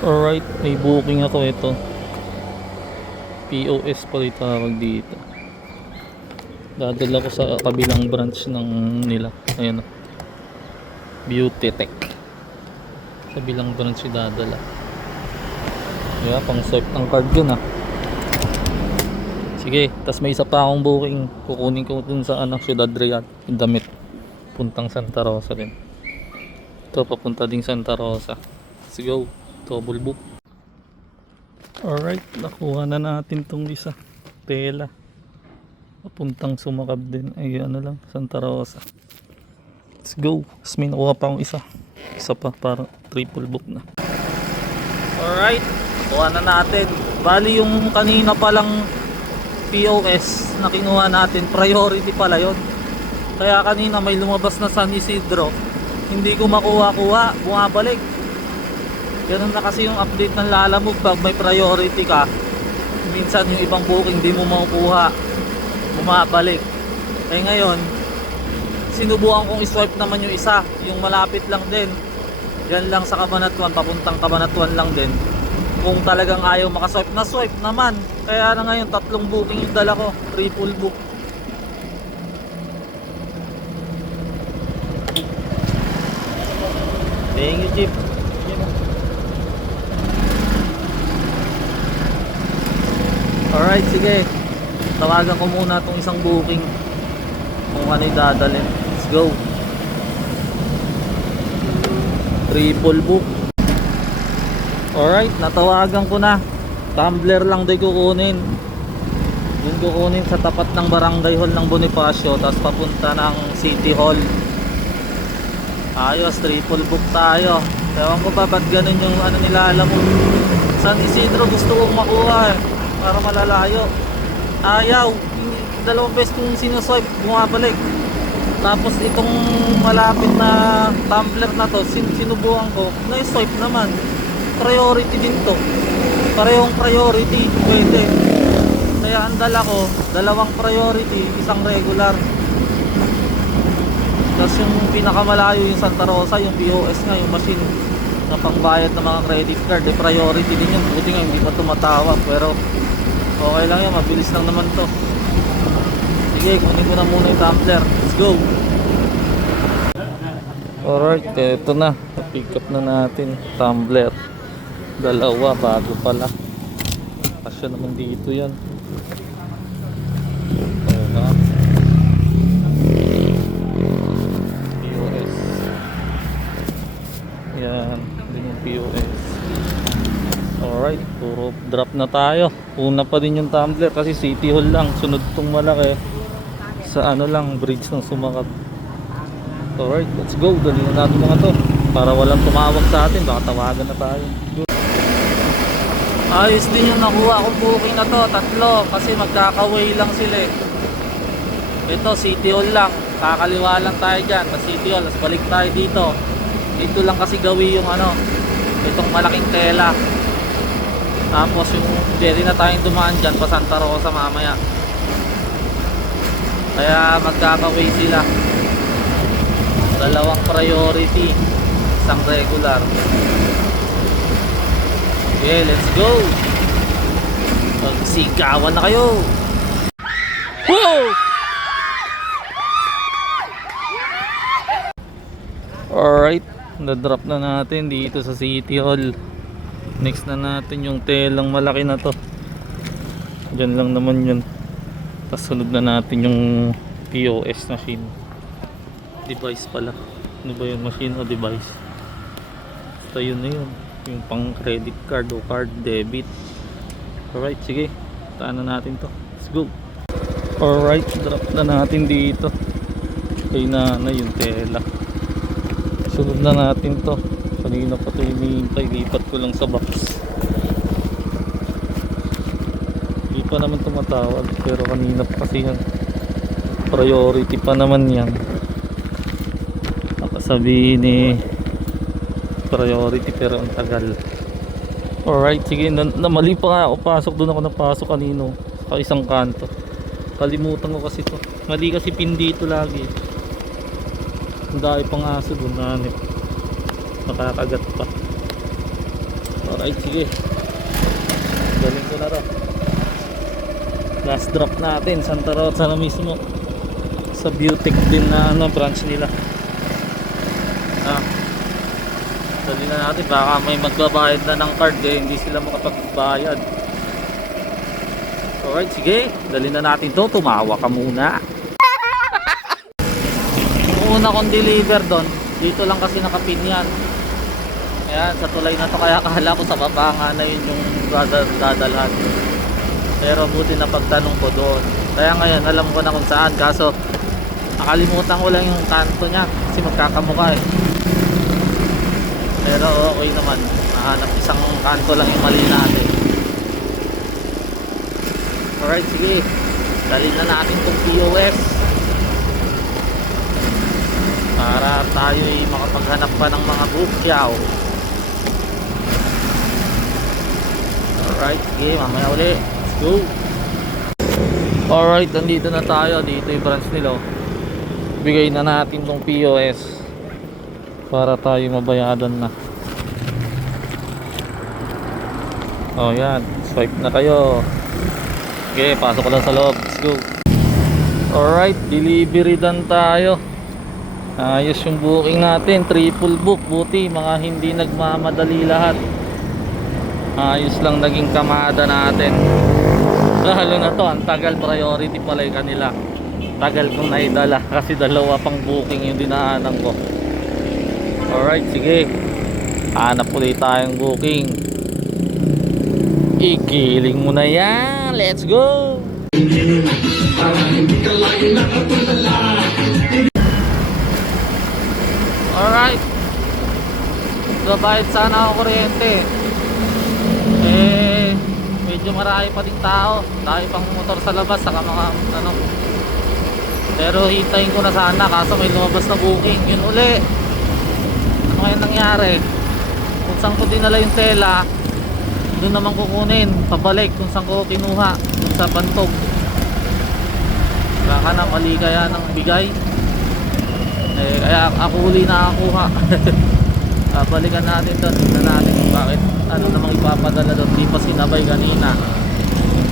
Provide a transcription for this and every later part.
Alright, may booking ako ito. POS pa rin tawag dito. Dadala ko sa kabilang branch ng nila. Ayan o. Beauty Tech. Sa bilang branch dadala. Yeah, pang swipe ng card yun ah. Sige, tas may isa pa akong booking. Kukunin ko dun sa Ciudad Real. Yung damit. Puntang Santa Rosa din. Ito, papunta din Santa Rosa. Let's go. Double book. Alright, nakuha na natin tong isa. Tela. Papuntang Sumakab din. Ay, lang, Santa Rosa. Let's go. Tapos may nakuha pa akong isa. Isa pa, para triple book na. Alright, nakuha na natin. Bali yung kanina palang POS na kinuha natin, priority pala yon. Kaya kanina may lumabas na San Isidro, hindi ko makuha-kuha, bumabalik. Ganun na kasi yung update ng Lalamove. Pag may priority ka, minsan yung ibang booking di mo makukuha, bumabalik. Eh ngayon, sinubukan kong i-swipe naman yung isa, yung malapit lang din, yan lang sa Cabanatuan, papuntang Cabanatuan lang din. Kung talagang ayaw makaswipe, na swipe naman. Kaya na ngayon, 3 booking yung dala ko, triple book. Thank you, Chip. Alright, sige. Tawagan ko muna itong isang booking kung ano yung dadalhin. Let's go. Triple book. Alright, natawagan ko na. Tumbler lang din kukunin. Yung kukunin sa tapat ng Barangay Hall ng Bonifacio, tapos papunta ng City Hall. Ayos, triple book tayo. Ewan ko ba ba't ganun yung nila, alam mo. San Isidro gusto kong makuha para malalayo. Ayaw. Dalawang beses kong sinuswipe, bumabalik. Tapos itong malapit na tumbler na to, sinubukan ko, na-swipe naman. Priority din to. Parehong priority, pwede. Kaya ang dala ko, 2 priority, 1 regular. Tapos yung pinakamalayo yung Santa Rosa, yung POS nga, yung machine na pangbayad ng mga credit card, priority din yun. Buti nga hindi pa tumatawag, pero okay lang yan, mabilis lang naman to. Sige, kunin ko na muna yung tumbler. Let's go. Alright, eto na, pick up na natin tumbler. 2 bago pala. Kasya naman dito yan. Ayan na. POS. Yan, din yung POS. Alright, puro drop na tayo. Una pa din yung tumbler kasi City Hall lang. Sunod tong malaki sa lang, bridge ng Sumakab. Alright, let's go. Dali na natin mga to para walang tumawag sa atin. Baka tawagan na tayo. Ayos din yung nakuha kong booking na to, 3 kasi magkakaway lang sila eh. Ito City Hall lang, kakaliwa lang tayo dyan sa City Hall, tapos balik tayo dito. Dito lang kasi gawi yung itong malaking tela. Tapos yung pwede na tayong dumaan dyan pa Santa Rosa mamaya. Kaya magkakaway sila. 2 priority, 1 regular. Okay, let's go. Magsikawan na kayo. Whoa! Alright, na-drop na natin dito sa City Hall. Next na natin yung telang malaki na to. Diyan lang naman yun. Tapos sunod na natin yung POS machine. Device pala. Ano ba yun? Machine o device? Basta yun na yun. Yung pang credit card o card debit. Alright, sige. Taan na natin to. Let's go. Alright, drop na natin dito. Kay na yung tela. Sunod na natin to. Kanina pa ito hinihintay. Lipat ko lang sa box. Hindi pa naman tumatawag. Pero kanina pa kasi yan. Priority pa naman yan. Nakasabihin priority pero ang tagal. Alright, sige, mali pa nga ako. Pasok doon ako napasok kanino sa isang kanto. Kalimutan ko kasi to. Mali kasi pin dito lagi. Ang dahil pang aso doon, nanip. Nakakagat pa. Alright, sige. Galing ko na to. Last drop natin, Santa Rosa na mismo. Sa Beautech din na branch nila. Dali na natin, baka may magbabayad na ng card eh, hindi sila makapagbayad. Alright, sige, dali na natin to. Tumawa ka muna. Yung una kong deliver doon, dito lang kasi nakapin yan. Ayan, sa tulay na to, kaya akala ko sa baba nga na yun yung dadalhan. Pero buti na pagtanong ko doon. Kaya ngayon alam ko na kung saan, kaso nakalimutan ko lang yung kanto niya kasi magkakamukha eh. Pero okay naman, nahanap isang kanto lang yung mali natin. Alright, sige, dalhin na natin itong POS para tayo'y makapaghanap pa ng mga bukyaw. Alright, sige, mamaya uli. Let's go. Alright, nandito na tayo. Dito yung branch nila. Bigay na natin tong POS para tayo mabayadan na. Oh yan, swipe na kayo. Okay, pasok ko lang sa loob. Let's go. Alright, delivery done tayo. Ayos yung booking natin, triple book. Buti mga hindi nagmamadali lahat. Ayos lang naging kamada natin. Lalo na to, ang tagal, priority pala yung kanila. Tagal kong naidala kasi dalawa pang booking yung dinaanan ko. Alright, sige, hanap ulit tayong booking. Ikiling mo na yan. Let's go. Alright, babayad sana ako kuryente. Medyo marami pa din tao, dahil pang motor sa labas saka mga ano. Pero hintayin ko na sana kaso may lumabas na booking. Yun uli, ano kaya nangyari? Kung saan ko dinala yung tela, doon naman kukunin pabalik kung saan ko kinuha, kung sa Bantog. Baka na mali kaya ng bigay kaya ako huli na nakakuha. Balikan natin doon, tignan natin kung bakit ano namang ipapadala doon. Di pa sinabay kanina,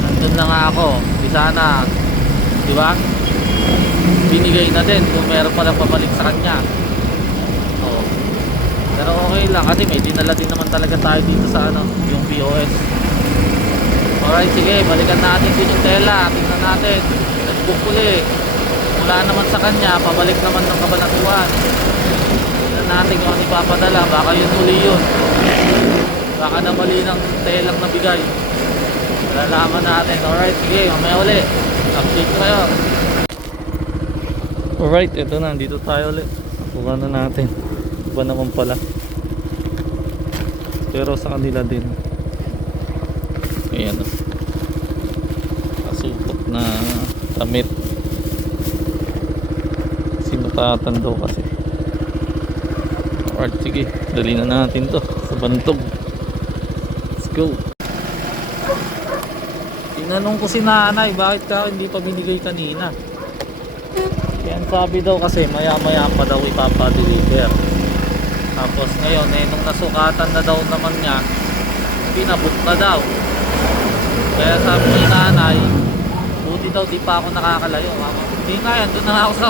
nandun na nga ako. Di sana, di ba, binigay na din kung meron palang pabalik sa kanya. Pero okay lang kasi may dinala din naman talaga tayo dito sa ano, yung POS. Alright, sige, balikan natin din yung tela. Tingnan natin, nag-book uli. Mula naman sa kanya, pabalik naman ng Kabanatuan. Tingnan natin kung ano ipapadala. Baka yun uli yun, baka na mali ng telang nabigay. Malalaman natin. Alright, sige, mamaya uli update kayo. Alright, ito na, dito tayo ulit. Kuha na natin. Iba naman pala, pero sa kanila din. Ayan, kasupot na damit. Sinupatan daw kasi. Alright, sige, dali na natin to sa Bantog. Let's go. Tinanong ko si nanay bakit ka hindi pa binigay kanina. Yan, sabi daw kasi maya maya pa daw ipapadeliver. Tapos ngayon nung nasukatan na daw naman niya, pinabook na daw. Kaya sabi ni nanay, buti daw di pa ako nakakalayo. Hindi nga yan, doon na ako sa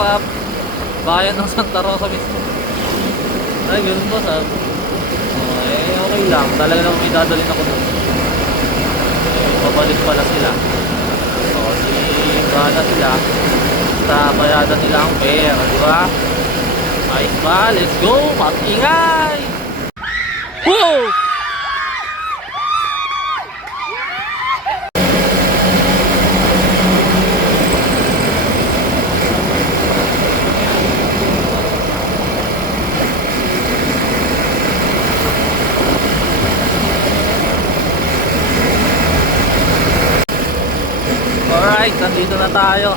bayan ng Santa Rosa mismo. Ay, ganoon ba sabi? Okay lang, talaga lang may dadalhin ako doon. Pabalik pala sila. So di bala sila sa bayadan nila ang pera, di ba? Ayos ba? Let's go! Mag-ingay! Woo! Alright, nandito na tayo.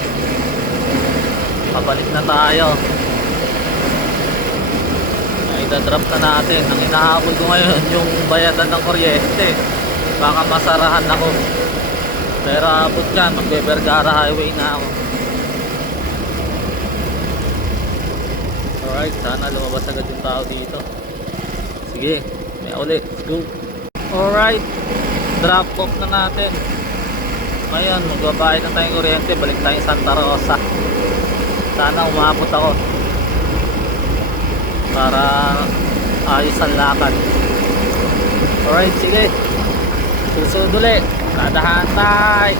Pabalik na tayo. Idadrop na natin. Ang hinahabol ko ngayon yung bayadan ng kuryente. Baka masarahan ako. Pero abot yan, magbe-Vergara highway na ako. Alright, sana lumabas agad yung tao dito. Sige, may uli, let's go. Alright, drop off na natin. Ngayon, magbabayad na tayong kuryente. Balik tayong Santa Rosa. Sana umabot ako para ayos ang lakad. Alright, sige. Susunod ulit. Kada hantay.